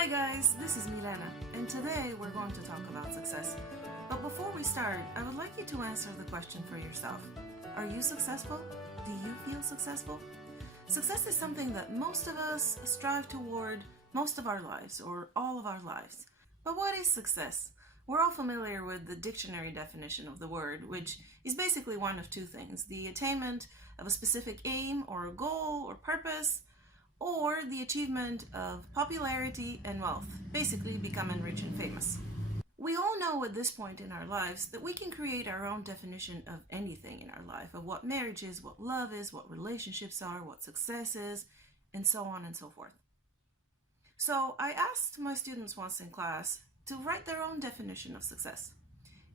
Hi guys, this is Milena, and today we're going to talk about success. But before we start, I would like you to answer the question for yourself. Are you successful? Do you feel successful? Success is something that most of us strive toward most of our lives, or all of our lives. But what is success? We're all familiar with the dictionary definition of the word, which is basically one of two things: the attainment of a specific aim or a goal or purpose, or the achievement of popularity and wealth, basically becoming rich and famous. We all know at this point in our lives that we can create our own definition of anything in our life, of what marriage is, what love is, what relationships are, what success is, and so on and so forth. So I asked my students once in class to write their own definition of success,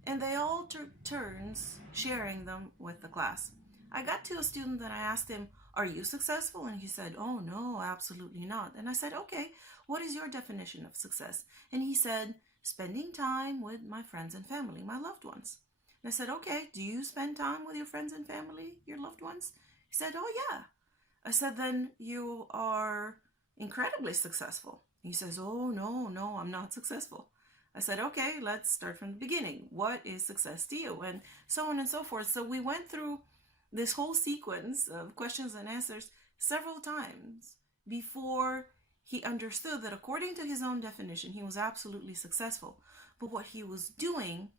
and they all took turns sharing them with the class. I got to a student and I asked him, "Are you successful?" And he said, "Oh no, absolutely not." And I said, "Okay, what is your definition of success?" And he said, "Spending time with my friends and family, my loved ones." And I said, "Okay, do you spend time with your friends and family, your loved ones?" He said, "Oh yeah." I said, "Then you are incredibly successful." He says, "Oh no, I'm not successful." I said, "Okay, let's start from the beginning. What is success to you?" And so on and so forth. So we went through this whole sequence of questions and answers several times before he understood that according to his own definition, he was absolutely successful. But what he was doing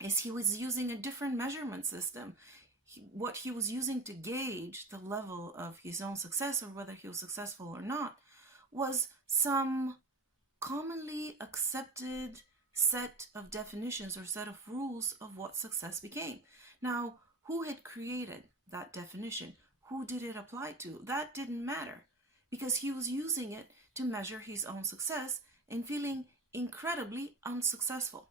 is he was using a different measurement system. What he was using to gauge the level of his own success, or whether he was successful or not, was some commonly accepted set of definitions or set of rules of what success became. Now, who had created that definition? Who did it apply to? That didn't matter, because he was using it to measure his own success and feeling incredibly unsuccessful.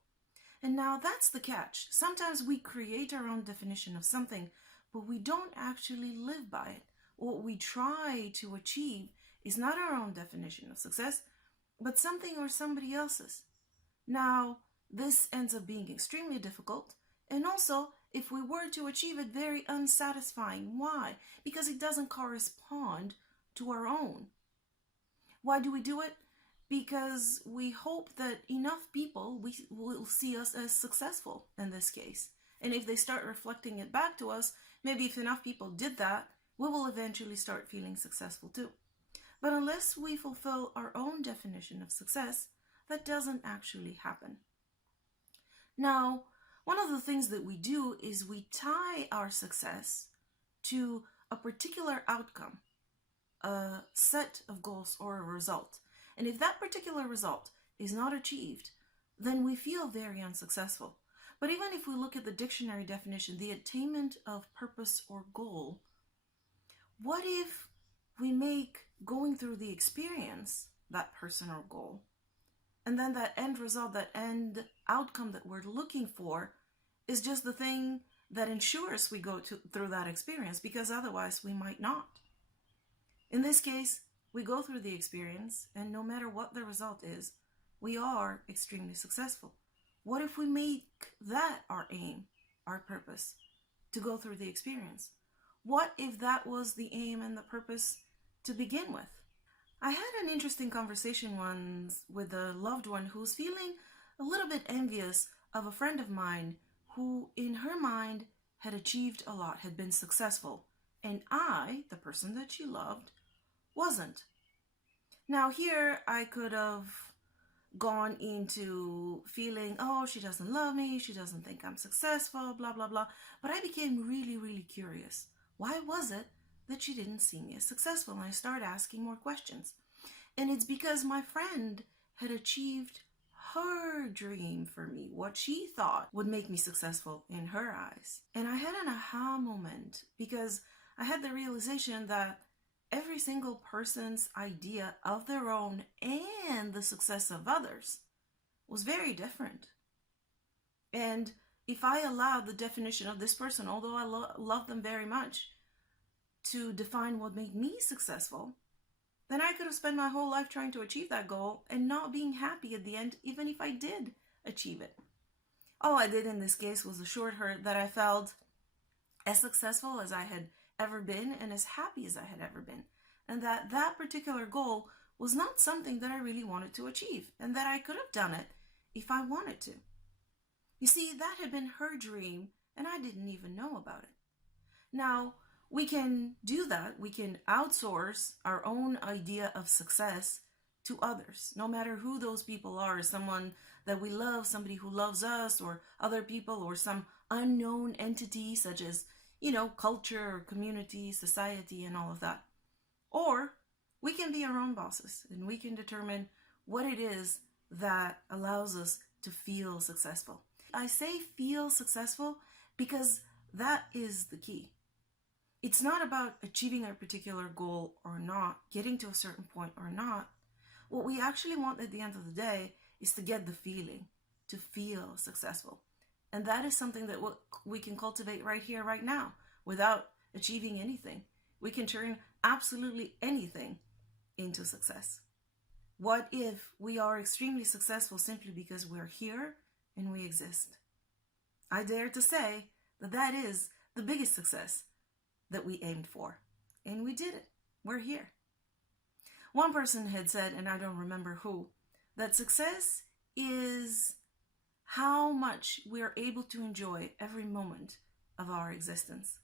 And now that's the catch. Sometimes we create our own definition of something, but we don't actually live by it. What we try to achieve is not our own definition of success, but something or somebody else's. Now, this ends up being extremely difficult, and also, if we were to achieve it, very unsatisfying. Why? Because it doesn't correspond to our own. Why do we do it? Because we hope that enough people will see us as successful in this case. And if they start reflecting it back to us, maybe if enough people did that, we will eventually start feeling successful too. But unless we fulfill our own definition of success, that doesn't actually happen. Now, one of the things that we do is we tie our success to a particular outcome, a set of goals or a result. And if that particular result is not achieved, then we feel very unsuccessful. But even if we look at the dictionary definition, the attainment of purpose or goal, what if we make going through the experience that personal goal? And then that end result, that end outcome that we're looking for, is just the thing that ensures we go through that experience, because otherwise we might not. In this case, we go through the experience, and no matter what the result is, we are extremely successful. What if we make that our aim, our purpose, to go through the experience? What if that was the aim and the purpose to begin with? I had an interesting conversation once with a loved one who was feeling a little bit envious of a friend of mine who, in her mind, had achieved a lot, had been successful, and I, the person that she loved, wasn't. Now here I could have gone into feeling, oh, she doesn't love me, she doesn't think I'm successful, blah, blah, blah. But I became really, really curious. Why was it that she didn't see me as successful? And I started asking more questions. And it's because my friend had achieved her dream for me, what she thought would make me successful in her eyes. And I had an aha moment, because I had the realization that every single person's idea of their own and the success of others was very different. And if I allowed the definition of this person, although I love them very much, to define what made me successful, then I could have spent my whole life trying to achieve that goal and not being happy at the end, even if I did achieve it. All I did in this case was assure her that I felt as successful as I had ever been and as happy as I had ever been, and that that particular goal was not something that I really wanted to achieve, and that I could have done it if I wanted to. You see, that had been her dream, and I didn't even know about it. Now, we can do that. We can outsource our own idea of success to others, no matter who those people are, someone that we love, somebody who loves us, or other people, or some unknown entity such as, culture or community, society, and all of that. Or we can be our own bosses, and we can determine what it is that allows us to feel successful. I say feel successful because that is the key. It's not about achieving a particular goal or not, getting to a certain point or not. What we actually want at the end of the day is to get the feeling, to feel successful. And that is something that we can cultivate right here, right now, without achieving anything. We can turn absolutely anything into success. What if we are extremely successful simply because we're here and we exist? I dare to say that that is the biggest success that we aimed for. And we did it. We're here. One person had said, and I don't remember who, that success is how much we are able to enjoy every moment of our existence.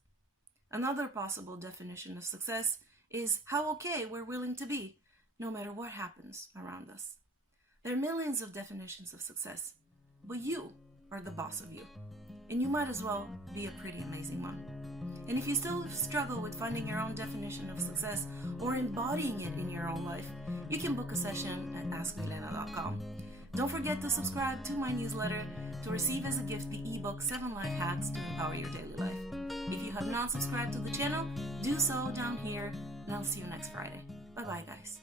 Another possible definition of success is how okay we're willing to be, no matter what happens around us. There are millions of definitions of success, but you are the boss of you. And you might as well be a pretty amazing one. And if you still struggle with finding your own definition of success or embodying it in your own life, you can book a session at askmilena.com. Don't forget to subscribe to my newsletter to receive as a gift the ebook 7 Life Hacks to Empower Your Daily Life. If you have not subscribed to the channel, do so down here, and I'll see you next Friday. Bye-bye, guys.